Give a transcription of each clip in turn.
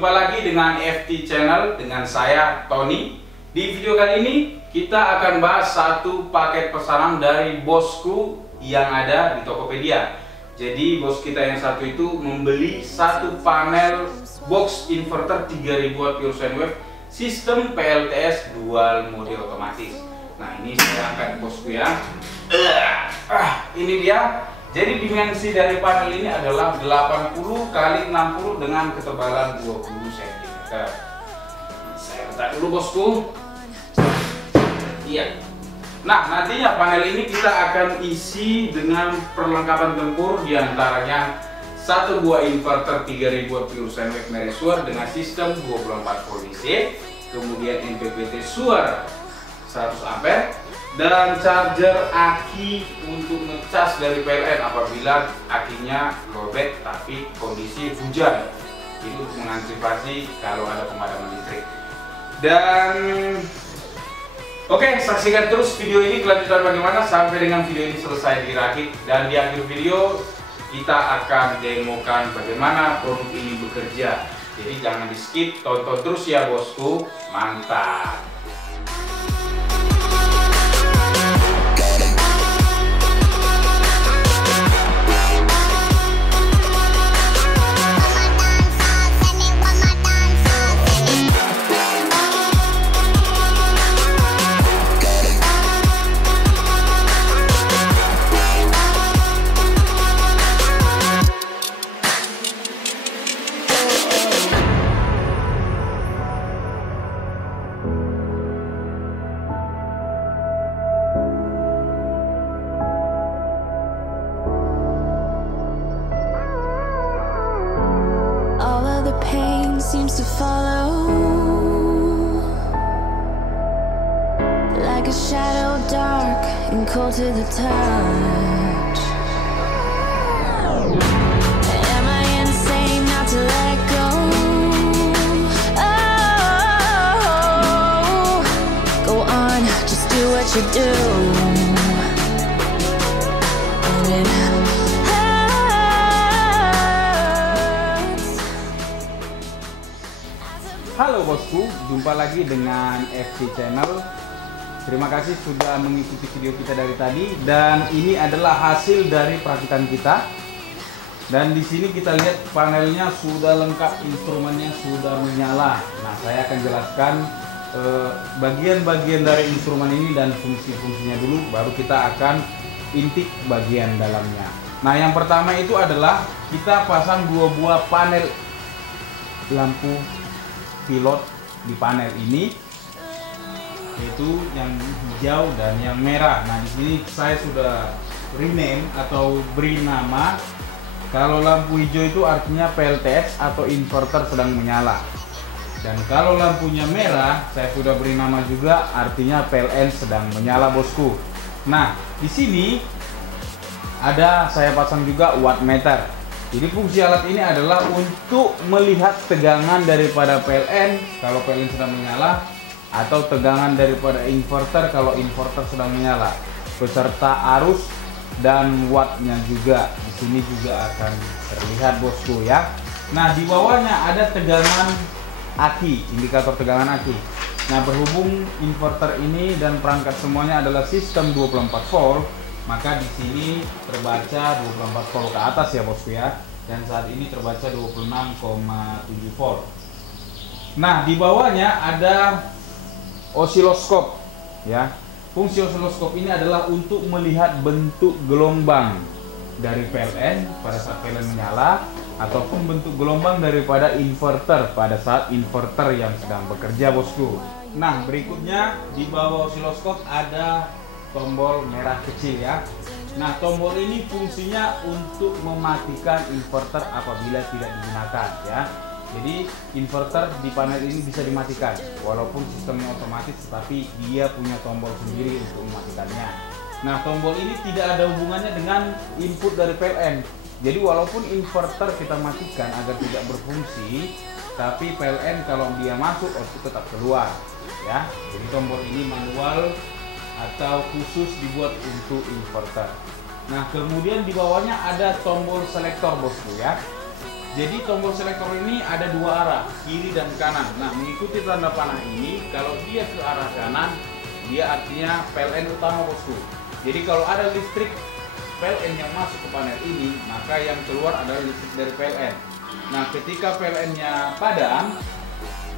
jumpa lagi dengan FT Channel dengan saya Tony. Di video kali ini kita akan bahas satu paket pesanan dari bosku yang ada di Tokopedia. Jadi bos kita yang satu itu membeli satu panel box inverter 3000 watt pure sine wave sistem PLTS dual mode otomatis. Nah, ini saya angkat bosku ya. Ini dia. Jadi dimensi dari panel ini adalah 80 x 60 dengan ketebalan 20 cm. Saya letak dulu bosku. Iya. Nah, nantinya panel ini kita akan isi dengan perlengkapan tempur, diantaranya satu buah inverter 3000 watt pure sine wave Meresuar dengan sistem 24 volt DC, kemudian MPPT Suar 100 ampere, dan charger aki untuk ngecas dari PLN apabila akinya lowbat tapi kondisi hujan. Itu untuk mengantisipasi kalau ada pemadaman listrik. Dan oke, saksikan terus video ini kelanjutan bagaimana sampai dengan video ini selesai dirakit, dan di akhir video kita akan demokan bagaimana produk ini bekerja. Jadi jangan di skip, tonton terus ya bosku. Mantap. Seems to follow like a shadow, dark and cold to the touch. Am I insane not to let go? Oh, go on, just do what you do. And it Halo bosku, jumpa lagi dengan FT Channel. Terima kasih sudah mengikuti video kita dari tadi, dan ini adalah hasil dari perakitan kita. Dan di sini kita lihat panelnya sudah lengkap, instrumennya sudah menyala. Nah, saya akan jelaskan bagian-bagian dari instrumen ini dan fungsi-fungsinya dulu, baru kita akan intip bagian dalamnya. Nah, yang pertama itu adalah kita pasang dua buah panel lampu pilot di panel ini, yaitu yang hijau dan yang merah. Nah, di sini saya sudah rename atau beri nama. Kalau lampu hijau itu artinya PLTS atau inverter sedang menyala, dan kalau lampunya merah saya sudah beri nama juga, artinya PLN sedang menyala bosku. Nah, di sini ada saya pasang juga wattmeter. Jadi fungsi alat ini adalah untuk melihat tegangan daripada PLN kalau PLN sedang menyala, atau tegangan daripada inverter kalau inverter sedang menyala, beserta arus dan wattnya juga. Di sini juga akan terlihat bosku ya. Nah, di bawahnya ada tegangan aki, indikator tegangan aki. Nah, berhubung inverter ini dan perangkat semuanya adalah sistem 24 volt, maka di sini terbaca 24 volt ke atas ya bosku ya, dan saat ini terbaca 26,7 volt. Nah, di bawahnya ada osiloskop ya. Fungsi osiloskop ini adalah untuk melihat bentuk gelombang dari PLN pada saat PLN menyala, ataupun bentuk gelombang daripada inverter pada saat inverter yang sedang bekerja bosku. Nah, berikutnya di bawah osiloskop ada tombol merah kecil ya. Nah, tombol ini fungsinya untuk mematikan inverter apabila tidak digunakan ya. Jadi inverter di panel ini bisa dimatikan walaupun sistemnya otomatis, tetapi dia punya tombol sendiri untuk mematikannya. Nah, tombol ini tidak ada hubungannya dengan input dari PLN. Jadi walaupun inverter kita matikan agar tidak berfungsi, tapi PLN kalau dia masuk output tetap keluar ya. Jadi tombol ini manual atau khusus dibuat untuk inverter. Nah, kemudian di bawahnya ada tombol selektor bosku ya. Jadi tombol selektor ini ada dua arah, kiri dan kanan. Nah, mengikuti tanda panah ini, kalau dia ke arah kanan, dia artinya PLN utama bosku. Jadi kalau ada listrik PLN yang masuk ke panel ini, maka yang keluar adalah listrik dari PLN. Nah, ketika PLN-nya padam,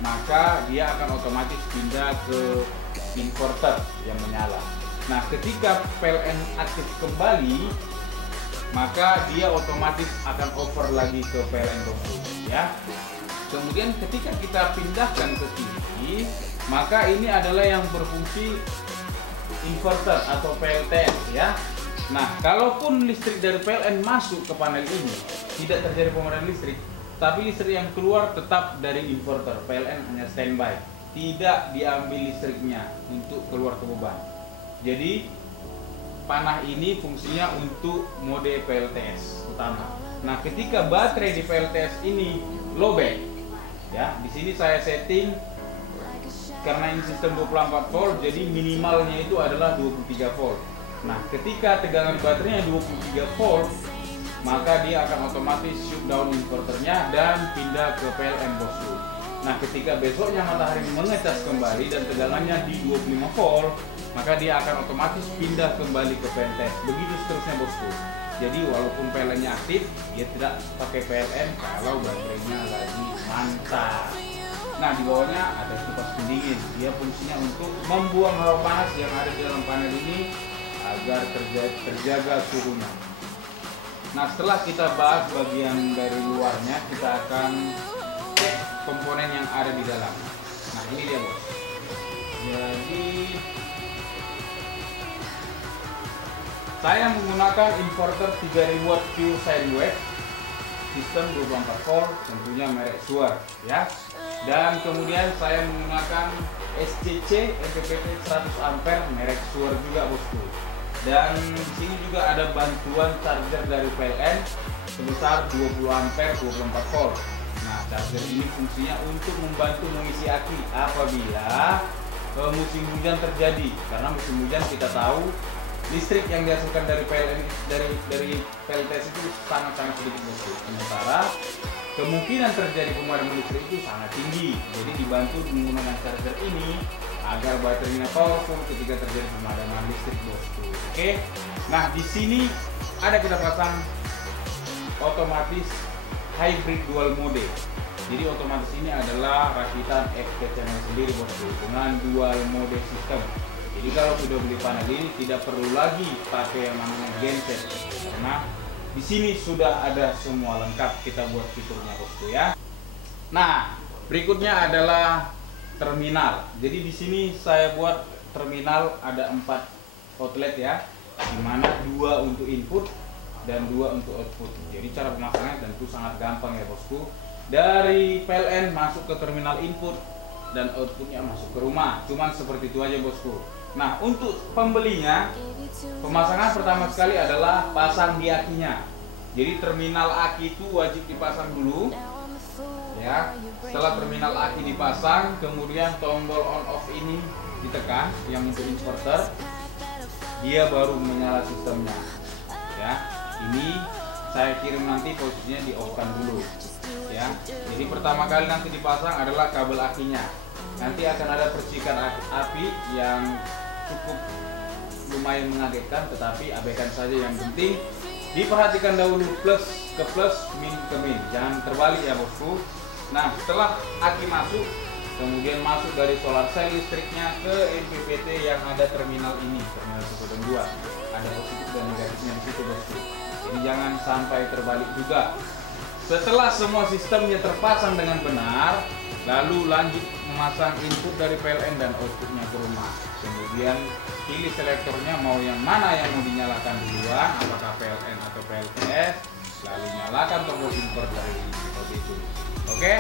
maka dia akan otomatis pindah ke inverter yang menyala. Nah, ketika PLN aktif kembali, maka dia otomatis akan over lagi ke PLN bosku, ya. Kemudian ketika kita pindahkan ke kiri, maka ini adalah yang berfungsi inverter atau PLTS, ya. Nah, kalaupun listrik dari PLN masuk ke panel ini, tidak terjadi pemadaman listrik, tapi listrik yang keluar tetap dari inverter. PLN hanya standby, tidak diambil listriknya untuk keluar ke beban. Jadi panah ini fungsinya untuk mode PLTS utama. Nah, ketika baterai di PLTS ini lowback, ya, di sini saya setting karena ini sistem 24 volt, jadi minimalnya itu adalah 23 volt. Nah, ketika tegangan baterainya 23 volt, maka dia akan otomatis shutdown inverternya dan pindah ke PLN bosku. Nah, ketika besoknya matahari mengecas kembali dan tegangannya di 25 volt, maka dia akan otomatis pindah kembali ke PLTS. Begitu seterusnya bosku. Jadi walaupun PLN-nya aktif, dia tidak pakai PLN kalau baterainya lagi mantap. Nah, di bawahnya ada kipas pendingin. Dia fungsinya untuk membuang hawa panas yang ada di dalam panel ini agar terjaga suhunya. Nah, setelah kita bahas bagian dari luarnya, kita akan cek komponen yang ada di dalam. Nah, ini dia bos. Jadi saya menggunakan inverter 3000 watt pure sine wave sistem 24 volt, tentunya merek Shure, ya. Dan kemudian saya menggunakan SCC MPPT 100 ampere merek Shure juga bosku. Dan di sini juga ada bantuan charger dari PLN sebesar 20 ampere 24 volt. Nah, charger ini fungsinya untuk membantu mengisi aki apabila musim hujan terjadi, karena musim hujan kita tahu listrik yang dihasilkan dari PLN dari PLTS itu sangat-sangat sedikit bosku. Sementara kemungkinan terjadi pemadaman listrik itu sangat tinggi. Jadi dibantu menggunakan charger ini agar baterainya powerful ketika terjadi pemadaman listrik bosku. Oke. Nah, di sini ada kita pasang otomatis hybrid dual mode. Jadi otomatis ini adalah rakitan FT channel sendiri bosku dengan dual mode sistem. Jadi kalau sudah beli panel ini tidak perlu lagi pakai yang namanya genset, karena di sini sudah ada semua lengkap kita buat fiturnya bosku, ya. Nah, berikutnya adalah terminal. Jadi di sini saya buat terminal ada 4 outlet, ya, dimana 2 untuk input dan 2 untuk output. Jadi cara pemasangannya tentu sangat gampang ya bosku. Dari PLN masuk ke terminal input dan outputnya masuk ke rumah. Cuman seperti itu aja bosku. Nah, untuk pembelinya, pemasangan pertama sekali adalah pasang di akinya. Jadi terminal aki itu wajib dipasang dulu, ya. Setelah terminal aki dipasang, kemudian tombol on off ini ditekan, yang untuk inverter, dia baru menyala sistemnya, ya. Ini saya kirim nanti posisinya di off kan dulu, ya. Jadi pertama kali nanti dipasang adalah kabel akinya. Nanti akan ada percikan api yang cukup lumayan mengagetkan, tetapi abaikan saja. Yang penting diperhatikan dahulu plus ke plus, min ke min, jangan terbalik ya bosku. Nah, setelah aki masuk, kemudian masuk dari solar cell listriknya ke MPPT yang ada terminal ini, terminal 1 dan 2. Ada positif dan negatifnya di situ bosku. Jadi jangan sampai terbalik juga. Setelah semua sistemnya terpasang dengan benar, lalu lanjut memasang input dari PLN dan outputnya ke rumah. Kemudian pilih selektornya mau yang mana yang mau dinyalakan duluan, apakah PLN atau PLTS, lalu nyalakan tombol inverter ini seperti itu. Oke.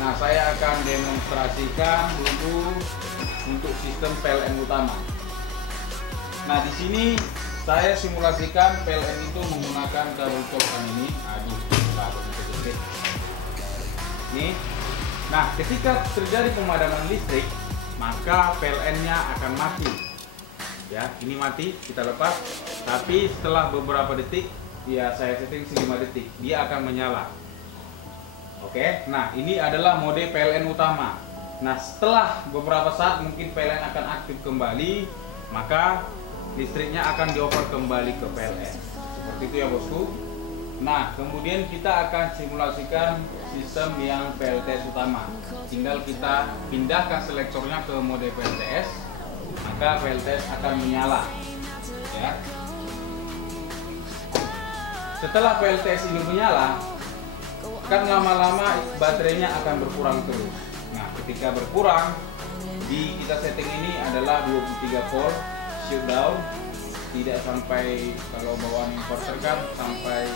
Nah, saya akan demonstrasikan dulu untuk sistem PLN utama. Nah, di sini saya simulasikan PLN itu menggunakan kabel colokan ini. Aduh, kabelnya kejepit. Nih. Nah, ketika terjadi pemadaman listrik, maka PLN-nya akan mati. Ya, ini mati, kita lepas. Tapi setelah beberapa detik, ya saya setting 5 detik, dia akan menyala. Oke, nah ini adalah mode PLN utama. Nah setelah beberapa saat mungkin PLN akan aktif kembali, maka listriknya akan dioper kembali ke PLN. Seperti itu ya bosku. Nah kemudian kita akan simulasikan sistem yang PLTS utama. Tinggal kita pindahkan selektornya ke mode PLTS, maka PLTS akan menyala ya. Setelah PLTS ini menyala, kan lama-lama baterainya akan berkurang terus. Nah ketika berkurang, kita setting ini adalah 23 volt shutdown, tidak sampai, kalau bawaan inverter kan sampai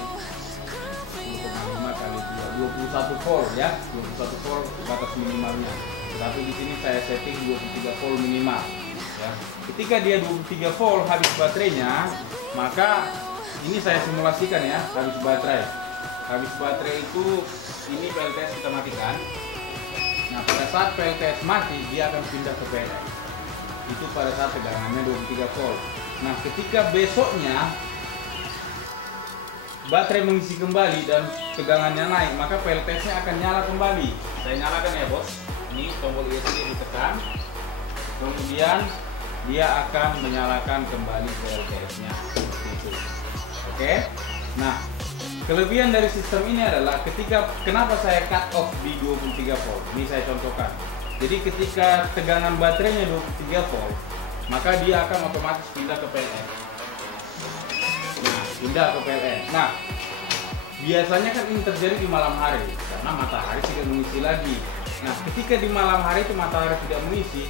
10,5 kali 21 volt ya, 21 volt batas minimalnya. Tapi di sini saya setting 23 volt minimal ya. Ketika dia 23 volt habis baterainya, maka ini saya simulasikan ya, habis baterai itu ini PLTS kita matikan. Nah pada saat PLTS mati, dia akan pindah ke PLN. Itu pada saat tegangannya 23 volt. Nah ketika besoknya baterai mengisi kembali dan tegangannya naik, maka PLTS-nya akan nyala kembali. Saya nyalakan ya bos. Ini tombol ESC ditekan, kemudian dia akan menyalakan kembali PLTS-nya. Seperti itu. Oke. Nah kelebihan dari sistem ini adalah kenapa saya cut off di 23 volt. Ini saya contohkan. Jadi ketika tegangan baterainya 23 volt, maka dia akan otomatis pindah ke PLN. Nah, pindah ke PLN. Nah, biasanya kan ini terjadi di malam hari karena matahari tidak mengisi lagi. Nah, ketika di malam hari itu matahari tidak mengisi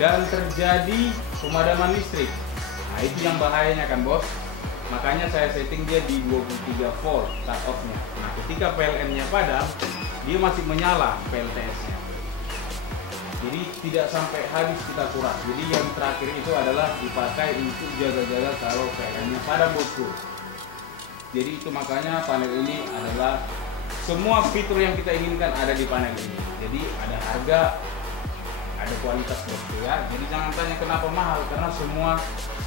dan terjadi pemadaman listrik. Nah, itu yang bahayanya kan, bos. Makanya saya setting dia di 23 volt cut off-nya. Nah, ketika PLN-nya padam, dia masih menyala PLTS-nya. Jadi tidak sampai habis kita kuras. Jadi yang terakhir itu adalah dipakai untuk jaga-jaga kalau PLN-nya padam, bosku. Jadi itu makanya panel ini adalah semua fitur yang kita inginkan ada di panel ini. Jadi ada harga, ada kualitas, bosku ya. Jadi jangan tanya kenapa mahal, karena semua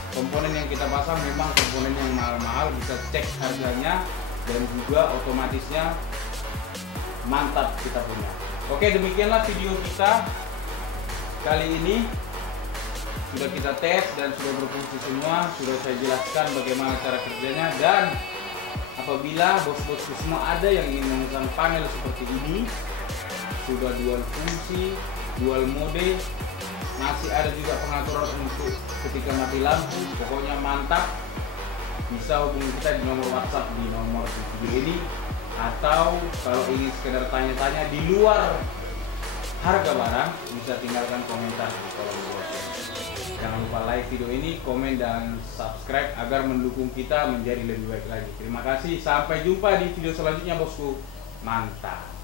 komponen yang kita pasang memang komponen yang mahal-mahal, bisa cek harganya dan juga otomatisnya mantap kita punya. Oke, demikianlah video kita kali ini. Sudah kita tes dan sudah berfungsi semua, sudah saya jelaskan bagaimana cara kerjanya. Dan apabila bos-bosku semua ada yang ingin memesan panel seperti ini, sudah dual fungsi, dual mode, masih ada juga pengaturan untuk ketika mati lampu, pokoknya mantap. Bisa hubungi kita di nomor WhatsApp di nomor video ini, atau kalau ingin sekedar tanya-tanya di luar harga barang, bisa tinggalkan komentar di kolom bawah. Jangan lupa like video ini, komen dan subscribe agar mendukung kita menjadi lebih baik lagi. Terima kasih, sampai jumpa di video selanjutnya bosku. Mantap.